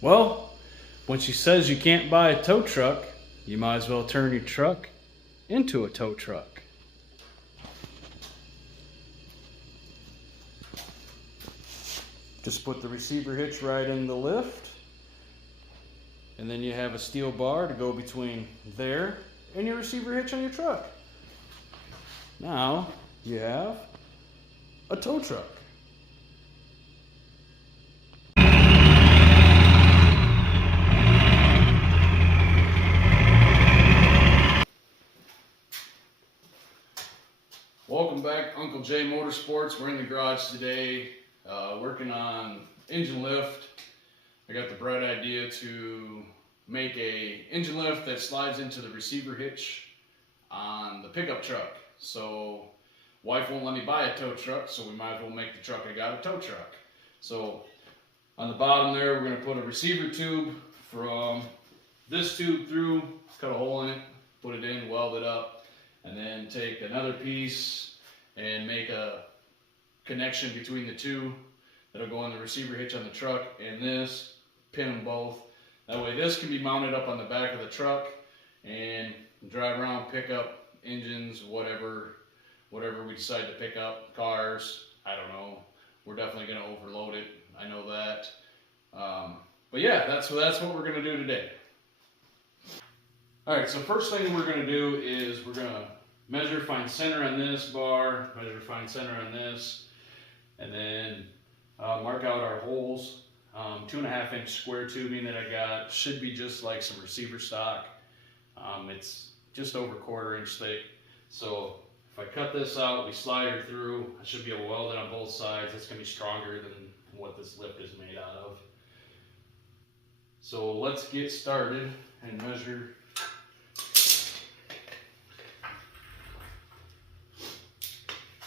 Well, when she says you can't buy a tow truck, you might as well turn your truck into a tow truck. Just put the receiver hitch right in the lift, and then you have a steel bar to go between there and your receiver hitch on your truck. Now you have a tow truck. Welcome back, Uncle J Motorsports. We're in the garage today working on engine lift. I got the bright idea to make a engine lift that slides into the receiver hitch on the pickup truck. So wife won't let me buy a tow truck, so we might as well make the truck I got a tow truck. So on the bottom there, we're going to put a receiver tube from this tube through, cut a hole in it, put it in, weld it up, and then take another piece and make a connection between the two that'll go on the receiver hitch on the truck and this, pin them both. That way this can be mounted up on the back of the truck and drive around, pick up engines, whatever we decide to pick up, cars, I don't know. We're definitely going to overload it, I know that. But yeah, that's what we're going to do today. Alright, so first thing we're going to do is we're going to measure, find center on this bar, measure, find center on this, and then mark out our holes. 2.5 inch square tubing that I got, should be just like some receiver stock. It's just over 1/4 inch thick. So if I cut this out, we slide her through, I should be able to weld it on both sides. It's going to be stronger than what this lift is made out of. So let's get started and measure.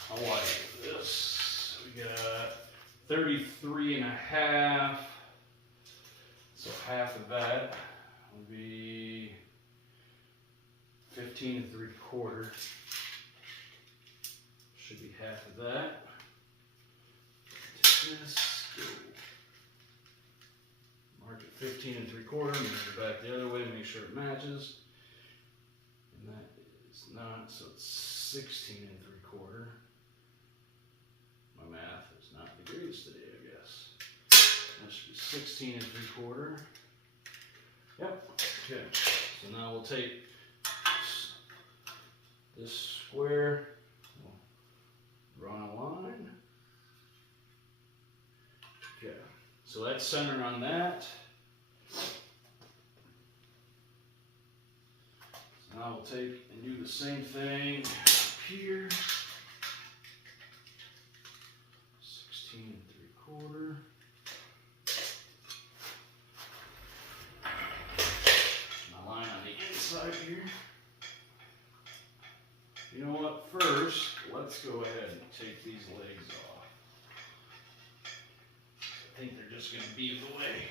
How wide is this? We got 33.5. So half of that would be 15 3/4. Should be half of that. Take this, go. Mark it 15 3/4, measure back the other way to make sure it matches. And that is not, so it's 16 3/4. My math is not the greatest today, I guess. That should be 16 3/4. Yep, okay. So now we'll take this square, we'll draw a line. Okay, so that's center on that. So now we'll take and do the same thing here. 16 3/4. My line on the inside here. You know what? First, let's go ahead and take these legs off. I think they're just going to be in the way.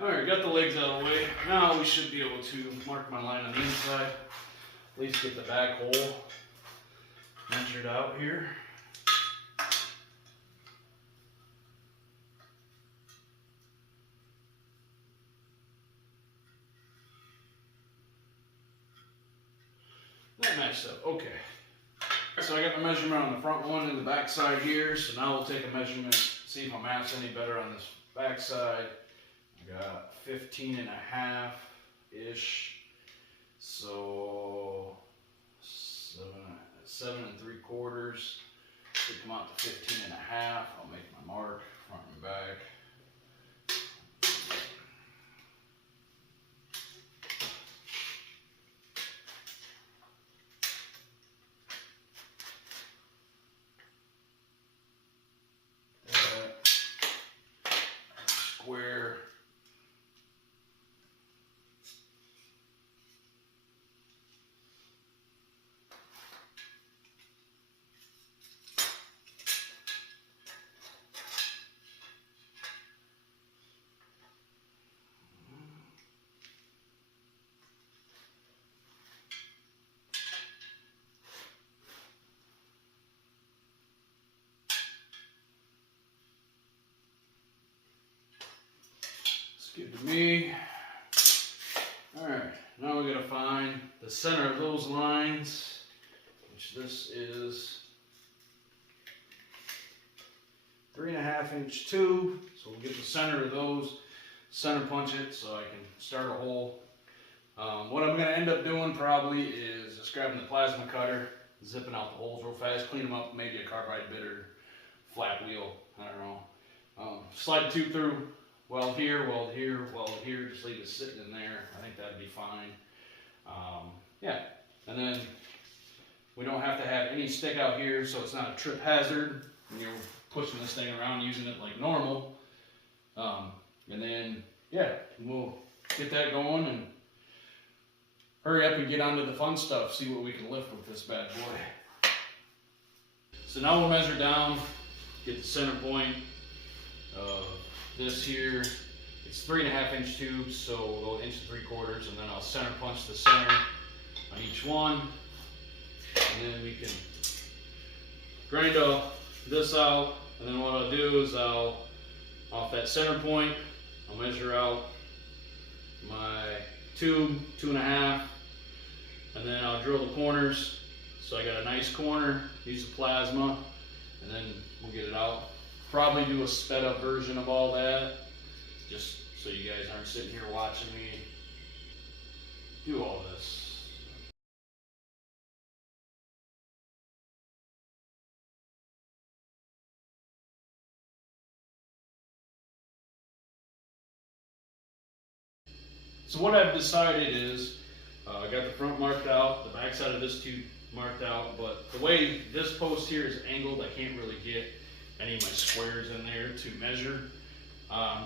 Alright, got the legs out of the way. Now we should be able to mark my line on the inside. At least get the back hole measured out here. That matched up, okay. So I got the measurement on the front one and the back side here. So now we'll take a measurement, see if my math's any better on this back side. I got 15.5-ish. So 7 3/4 should come out to 15.5. I'll make my mark front and back. Square. Good to me. Alright, now we gotta find the center of those lines, which this is 3.5 inch tube. So we'll get the center of those, center punch it so I can start a hole. What I'm gonna end up doing probably is just grabbing the plasma cutter, zipping out the holes real fast, clean them up, maybe a carbide bit or flat wheel, I don't know. Slide the tube through. Weld here, weld here, weld here, just leave it sitting in there. I think that'd be fine. Yeah, and then we don't have to have any stick out here, so it's not a trip hazard when you're pushing this thing around using it like normal. And then, yeah, we'll get that going and hurry up and get on to the fun stuff, see what we can lift with this bad boy. So now we'll measure down, get the center point of this here. It's 3.5 inch tubes, so we'll go 1 3/4 inch, and then I'll center punch the center on each one, and then we can grind this out. And then what I'll do is off that center point, I'll measure out my tube 2.5, and then I'll drill the corners so I got a nice corner. Use the plasma, and then we'll get it out. Probably do a sped up version of all that, just so you guys aren't sitting here watching me do all this. So what I've decided is, I got the front marked out, the back side of this tube marked out, but the way this post here is angled, I can't really get any of my squares in there to measure.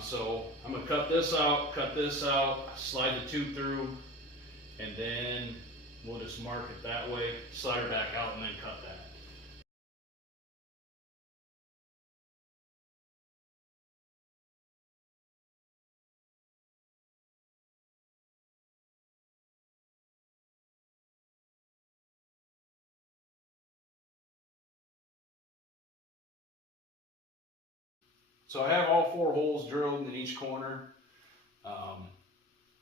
So I'm gonna cut this out, slide the tube through, and then we'll just mark it that way, slide her back out, and then cut that. So I have all 4 holes drilled in each corner.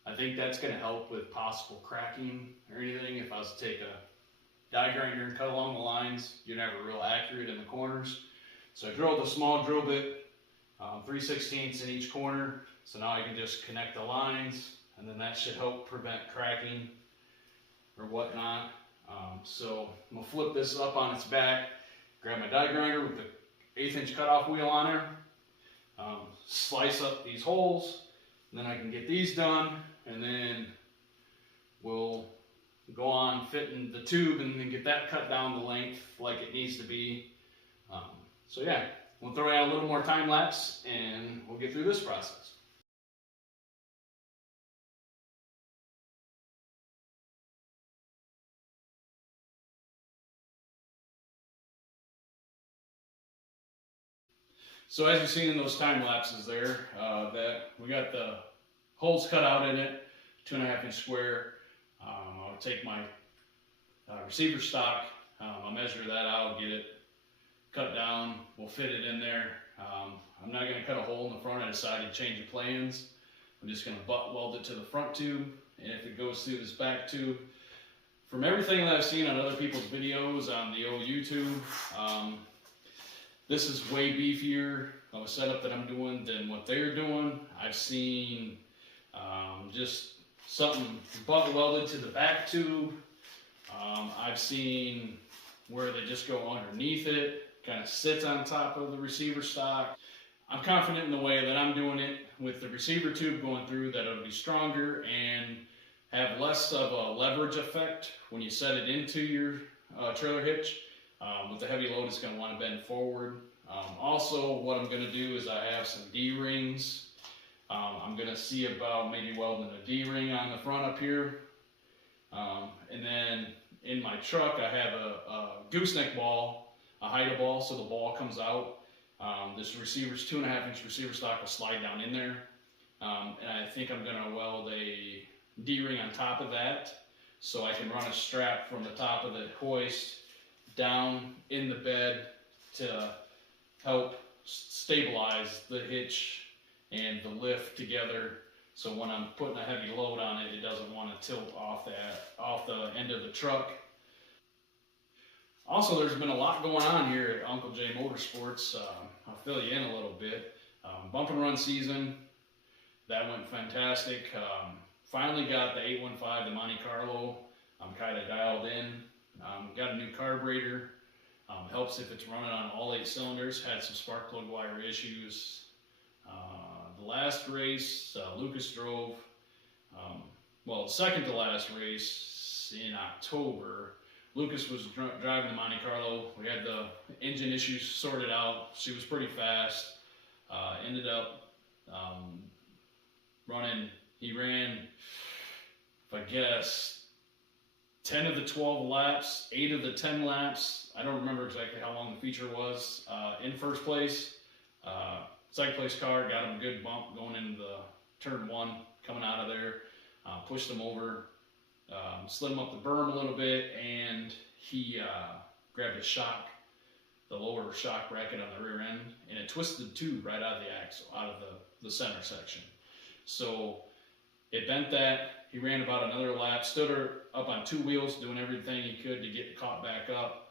I think that's going to help with possible cracking or anything. If I was to take a die grinder and cut along the lines, you're never real accurate in the corners. So I drilled a small drill bit, 3/16 in each corner. So now I can just connect the lines, and then that should help prevent cracking or whatnot. So I'm going to flip this up on its back, grab my die grinder with the 1/8 inch cutoff wheel on her, slice up these holes, and then I can get these done, and then we'll go on fitting the tube and then get that cut down the length like it needs to be. So yeah, we'll throw out a little more time lapse and we'll get through this process. So as you've seen in those time lapses there, that we got the holes cut out in it, 2.5 inch square. I'll take my receiver stock, I'll measure that out, get it cut down, we'll fit it in there. I'm not going to cut a hole in the front. I decided to change the plans. I'm just going to butt weld it to the front tube, and if it goes through this back tube, from everything that I've seen on other people's videos on the old YouTube, this is way beefier of a setup that I'm doing than what they're doing. I've seen just something butt welded to the back tube. I've seen where they just go underneath it, kind of sits on top of the receiver stock. I'm confident in the way that I'm doing it with the receiver tube going through that it'll be stronger and have less of a leverage effect when you set it into your trailer hitch. With the heavy load, it's going to want to bend forward. Also, what I'm going to do is I have some D-rings. I'm going to see about maybe welding a D-ring on the front up here. And then in my truck, I have a gooseneck ball, a Haida ball, so the ball comes out. This receiver's 2.5-inch receiver stock will slide down in there. And I think I'm going to weld a D-ring on top of that, so I can run a strap from the top of the hoist down in the bed to help stabilize the hitch and the lift together, so when I'm putting a heavy load on it, it doesn't want to tilt off the end of the truck. Also, there's been a lot going on here at Uncle J Motorsports. I'll fill you in a little bit. Bump and run season, that went fantastic. Finally got the 815 to Monte Carlo. I'm kind of dialed in. Got a new carburetor. Helps if it's running on all 8 cylinders. Had some spark plug wire issues. The last race, Lucas drove. Well, second to last race in October. Lucas was driving the Monte Carlo. We had the engine issues sorted out. She was pretty fast. Ended up running, he ran, if I guess, 10 of the 12 laps, 8 of the 10 laps. I don't remember exactly how long the feature was. In first place, second place car got him a good bump going into the turn 1, coming out of there, pushed him over, slid him up the berm a little bit, and he grabbed a shock, the lower shock bracket on the rear end, and it twisted the tube right out of the axle, out of the center section. So it bent that. He ran about another lap, stood her up on 2 wheels, doing everything he could to get caught back up.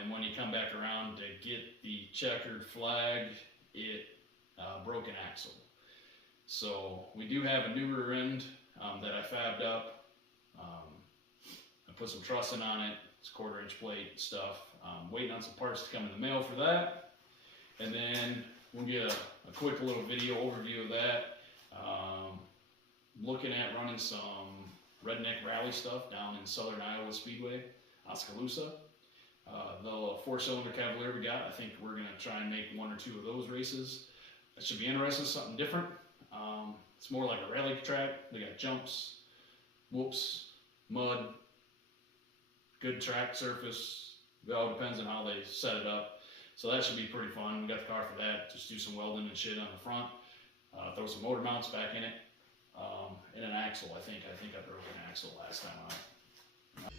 And when he come back around to get the checkered flag, it broke an axle. So we do have a new rear end that I fabbed up. I put some trussing on it. It's 1/4-inch plate stuff. Waiting on some parts to come in the mail for that. And then we'll get a quick little video overview of that. Looking at running some redneck rally stuff down in Southern Iowa Speedway, Oskaloosa. The 4-cylinder Cavalier we got, I think we're going to try and make 1 or 2 of those races. That should be interesting, something different. It's more like a rally track. They got jumps, whoops, mud, good track surface. It all depends on how they set it up. So that should be pretty fun. We got the car for that. Just do some welding and shit on the front. Throw some motor mounts back in it. And an axle, I think I broke an axle last time out.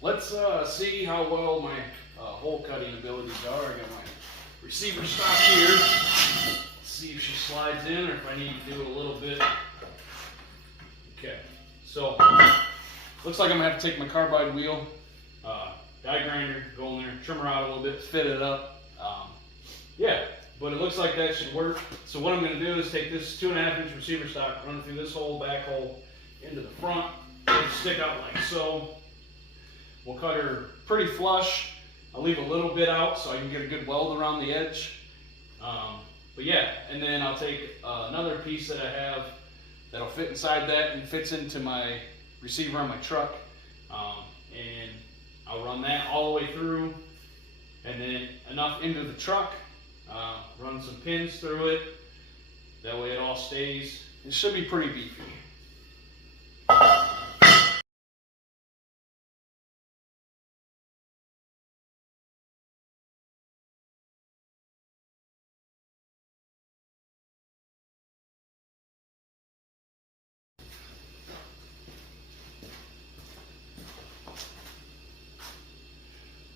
Let's see how well my hole cutting abilities are. I got my receiver stock here. Let's see if she slides in or if I need to do a little bit. Okay, so looks like I'm gonna have to take my carbide wheel, die grinder, go in there, trim her out a little bit, fit it up. Yeah. But it looks like that should work. So what I'm going to do is take this 2.5-inch receiver stock, run it through this hole, back hole, into the front, and stick out like so. We'll cut her pretty flush. I'll leave a little bit out so I can get a good weld around the edge. But yeah, and then I'll take another piece that I have that'll fit inside that and fits into my receiver on my truck. And I'll run that all the way through, and then enough into the truck. Run some pins through it, that way it all stays. It should be pretty beefy.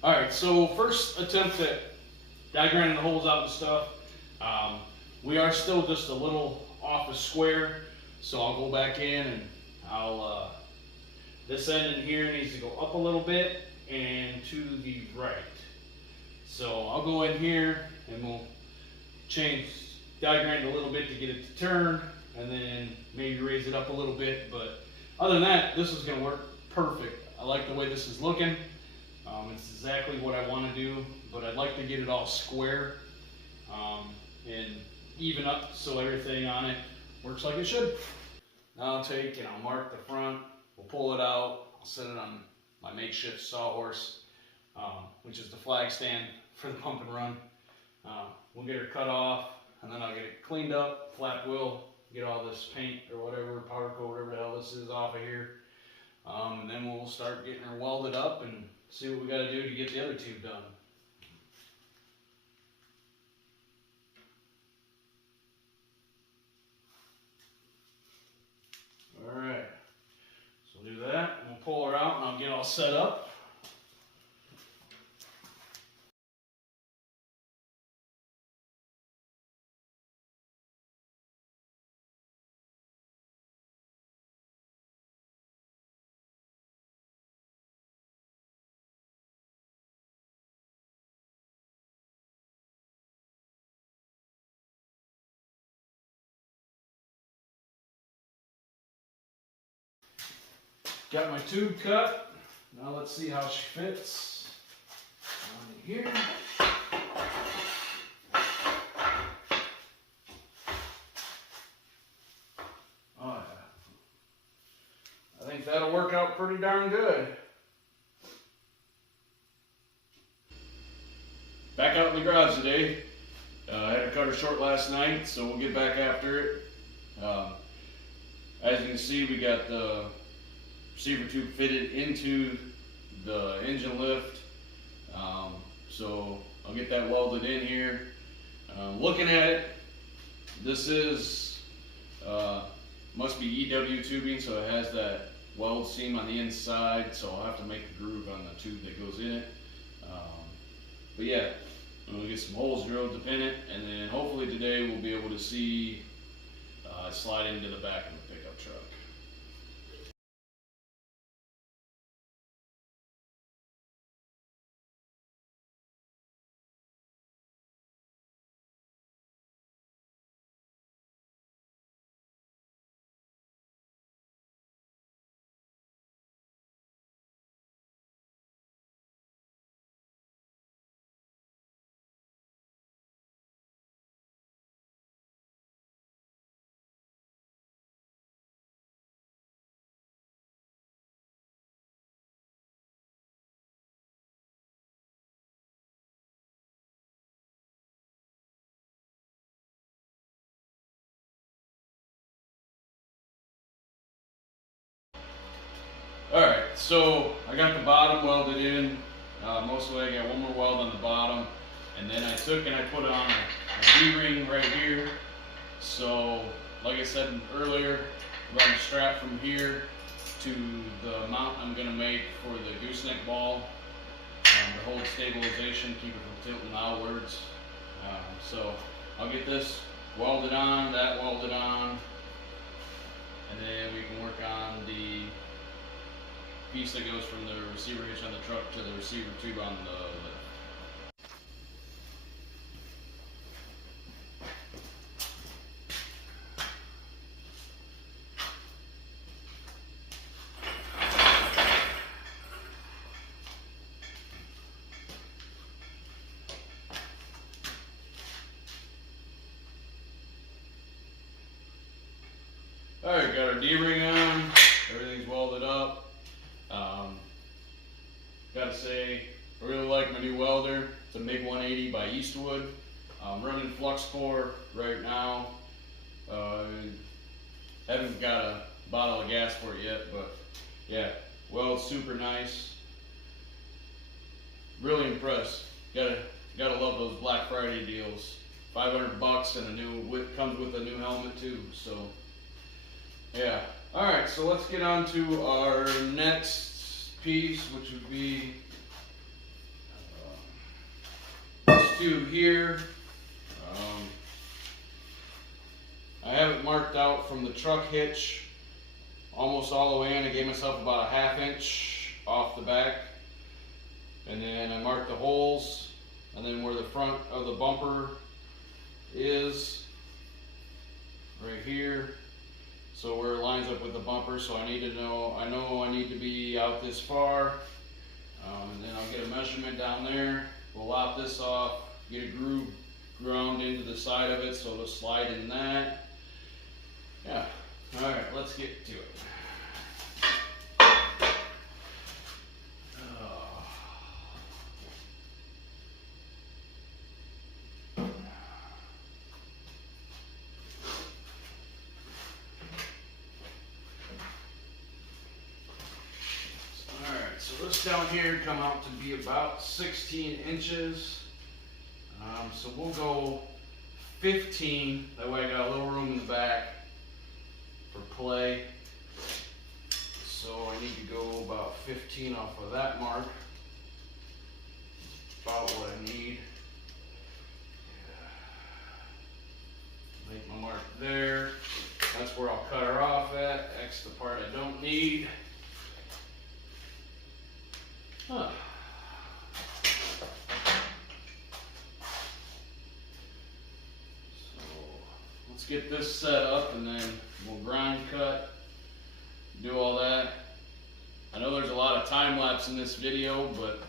Alright, so first attempt at die grinding the holes out and stuff. We are still just a little off the square, so I'll go back in and I'll, this end in here needs to go up a little bit and to the right. So I'll go in here and we'll die grind a little bit to get it to turn, and then maybe raise it up a little bit. But other than that, this is going to work perfect. I like the way this is looking. It's exactly what I want to do, but I'd like to get it all square and even up so everything on it works like it should. Now I'll take and I'll mark the front. We'll pull it out. I'll set it on my makeshift sawhorse, which is the flag stand for the pump and run. We'll get her cut off, and then I'll get it cleaned up, flat wheel, get all this paint or whatever, powder coat, whatever the hell this is off of here. And then we'll start getting her welded up and see what we got to do to get the other tube done. Alright, so we'll do that, and we'll pull her out and I'll get all set up. Got my tube cut. Now let's see how she fits. On here. Oh yeah. I think that'll work out pretty darn good. Back out in the garage today. I had to cut her short last night, so we'll get back after it. As you can see, we got the receiver tube fitted into the engine lift, so I'll get that welded in here. Looking at it, this is must be EW tubing, so it has that weld seam on the inside, so I'll have to make a groove on the tube that goes in it. But yeah, we'll get some holes drilled to pin it, and then hopefully today we'll be able to see slide into the back of the pickup truck. Alright, so I got the bottom welded in. Most of the way I got one more weld on the bottom. And then I took and I put on a D-ring right here. So, like I said earlier, I'm going to strap from here to the mount I'm going to make for the gooseneck ball to hold stabilization, keep it from tilting outwards. So I'll get this welded on, that welded on, and then we can work on the piece that goes from the receiver hitch on the truck to the receiver tube on the lift. Alright, got our D-ring on, everything's welded up. Gotta say, I really like my new welder. It's a MiG 180 by Eastwood. I'm running flux core right now. Haven't got a bottle of gas for it yet, but yeah, weld's super nice. Really impressed. Gotta love those Black Friday deals. $500 and a new comes with a new helmet too. So yeah. All right, so let's get on to our next piece, which would be this tube here. I have it marked out from the truck hitch almost all the way in. I gave myself about a 1/2 inch off the back, and then I marked the holes, and then where the front of the bumper is right here. So where it lines up with the bumper, so I know I need to be out this far. And then I'll get a measurement down there. We'll lop this off, get a groove ground into the side of it so it'll slide in that. Yeah, all right, let's get to it. So this down here come out to be about 16 inches. So we'll go 15. That way I got a little room in the back for play. So I need to go about 15 off of that mark. About what I need. Make my mark there. That's where I'll cut her off at. X the part I don't need. Huh. So let's get this set up and then we'll grind cut, do all that. I know there's a lot of time lapse in this video, but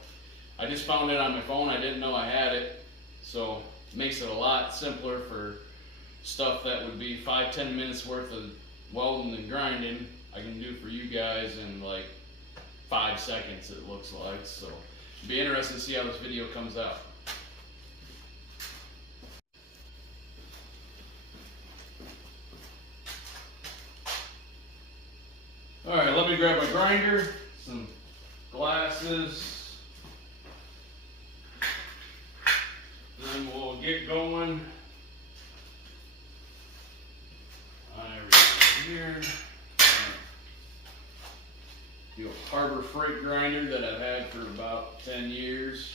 I just found it on my phone. I didn't know I had it. So it makes it a lot simpler for stuff that would be 5-10 minutes worth of welding and grinding. I can do for you guys in like 5 seconds, it looks like. So it'll be interesting to see how this video comes out. All right, let me grab my grinder, some glasses, then we'll get going on everything here. The Harbor Freight grinder that I've had for about 10 years.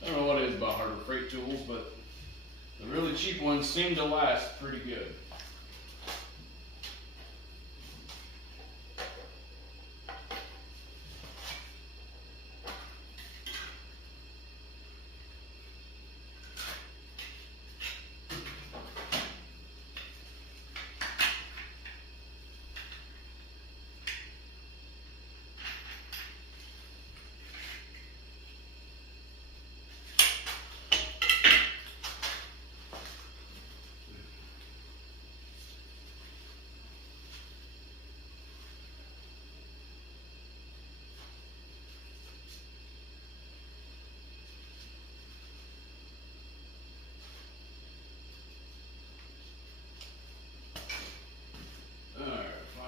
I don't know what it is about Harbor Freight tools, but the really cheap ones seem to last pretty good.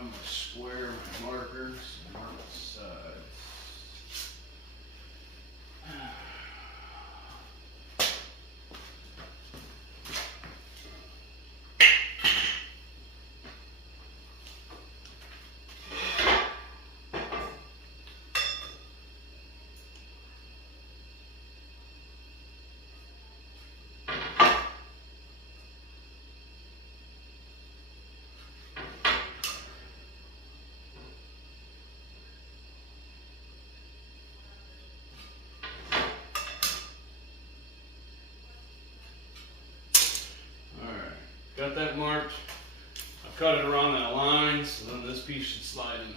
I'm going to square my markers and mark the sides. Got that marked. I've cut it around that line, so then this piece should slide in there.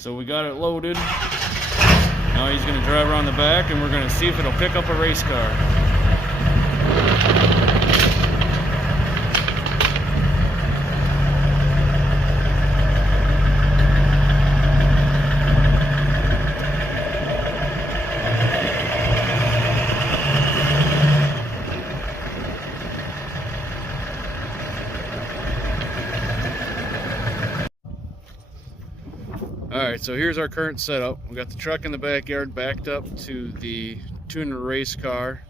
So we got it loaded. Now he's going to drive around the back and we're going to see if it'll pick up a race car. Alright, so here's our current setup. We got the truck in the backyard backed up to the tuner race car.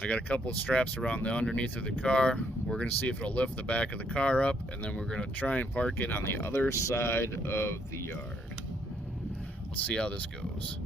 I got a couple of straps around the underneath of the car. We're going to see if it'll lift the back of the car up, and then we're going to try and park it on the other side of the yard. Let's see how this goes.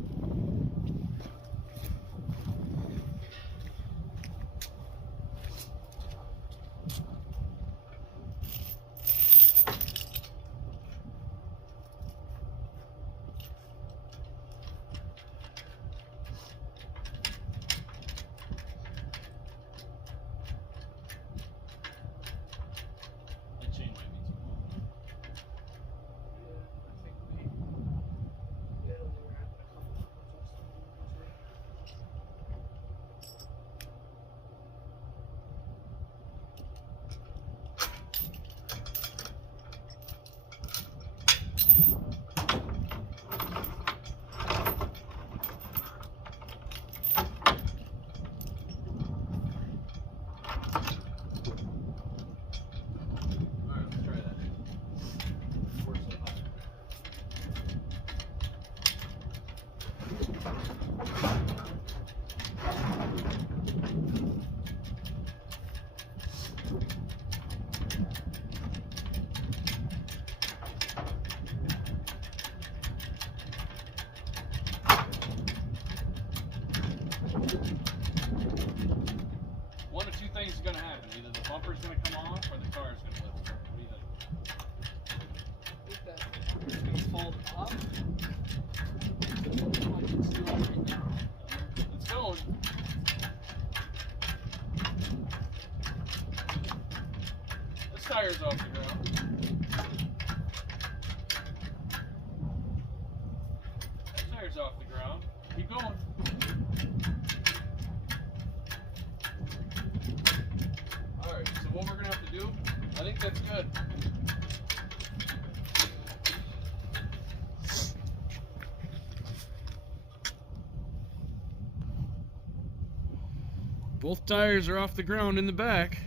One of two things is going to happen. Either the bumper's going to come off or the car is going to lift. What do you think? I think that it's fold up. It's going. This tire's off the ground. That tire's off the ground. Keep going. Alright, so what we're going to have to do, I think that's good. Both tires are off the ground in the back.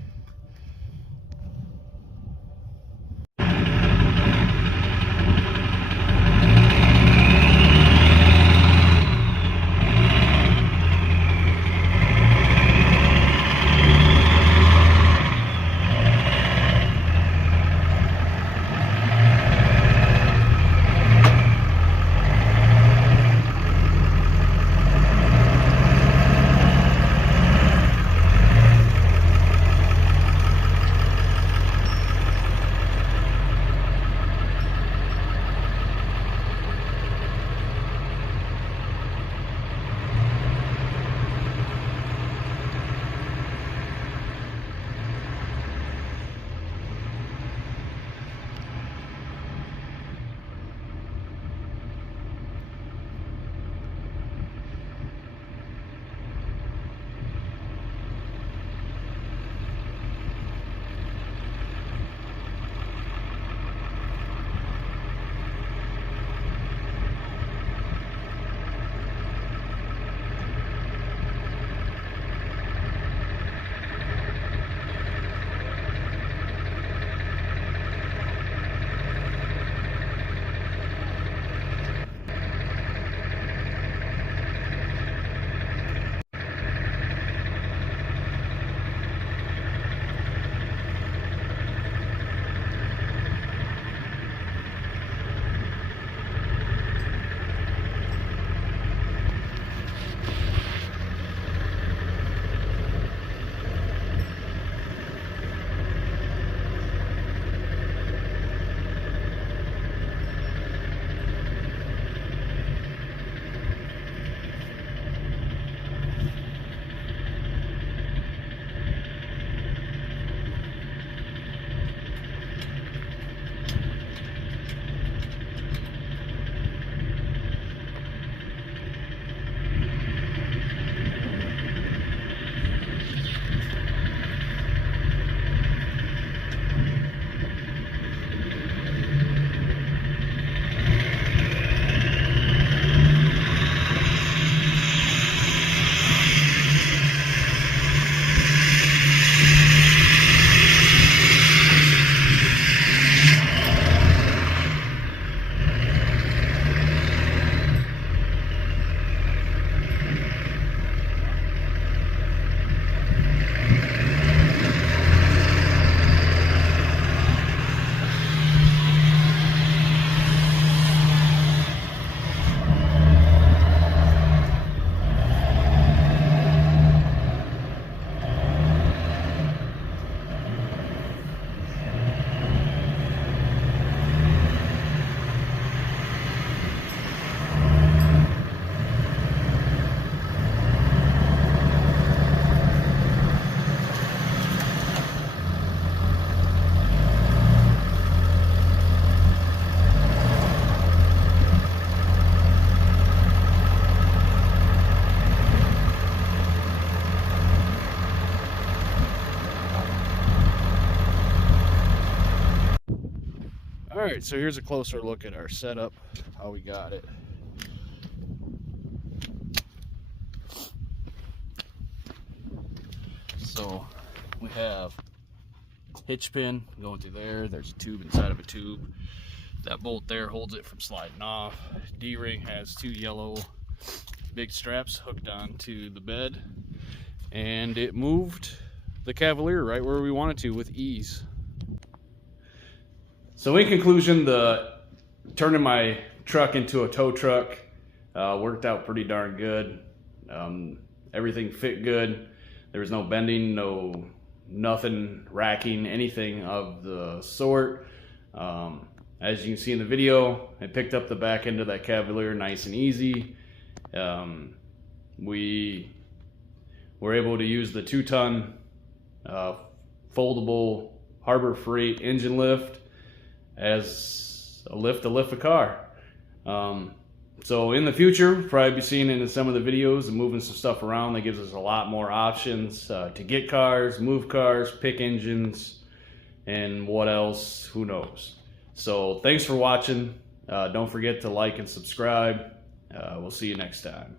Alright, so here's a closer look at our setup, how we got it. So we have hitch pin going through there. There's a tube inside of a tube. That bolt there holds it from sliding off. D-ring has 2 yellow big straps hooked onto the bed, and it moved the Cavalier right where we wanted to with ease. So in conclusion, the turning my truck into a tow truck worked out pretty darn good. Everything fit good. There was no bending, nothing racking, anything of the sort. As you can see in the video, I picked up the back end of that Cavalier nice and easy. We were able to use the 2-ton foldable Harbor Freight engine lift as a lift to lift a car. So in the future, we'll probably be seeing it in some of the videos and moving some stuff around. That gives us a lot more options to get cars, move cars, pick engines, and what else, who knows. So thanks for watching. Don't forget to like and subscribe. We'll see you next time.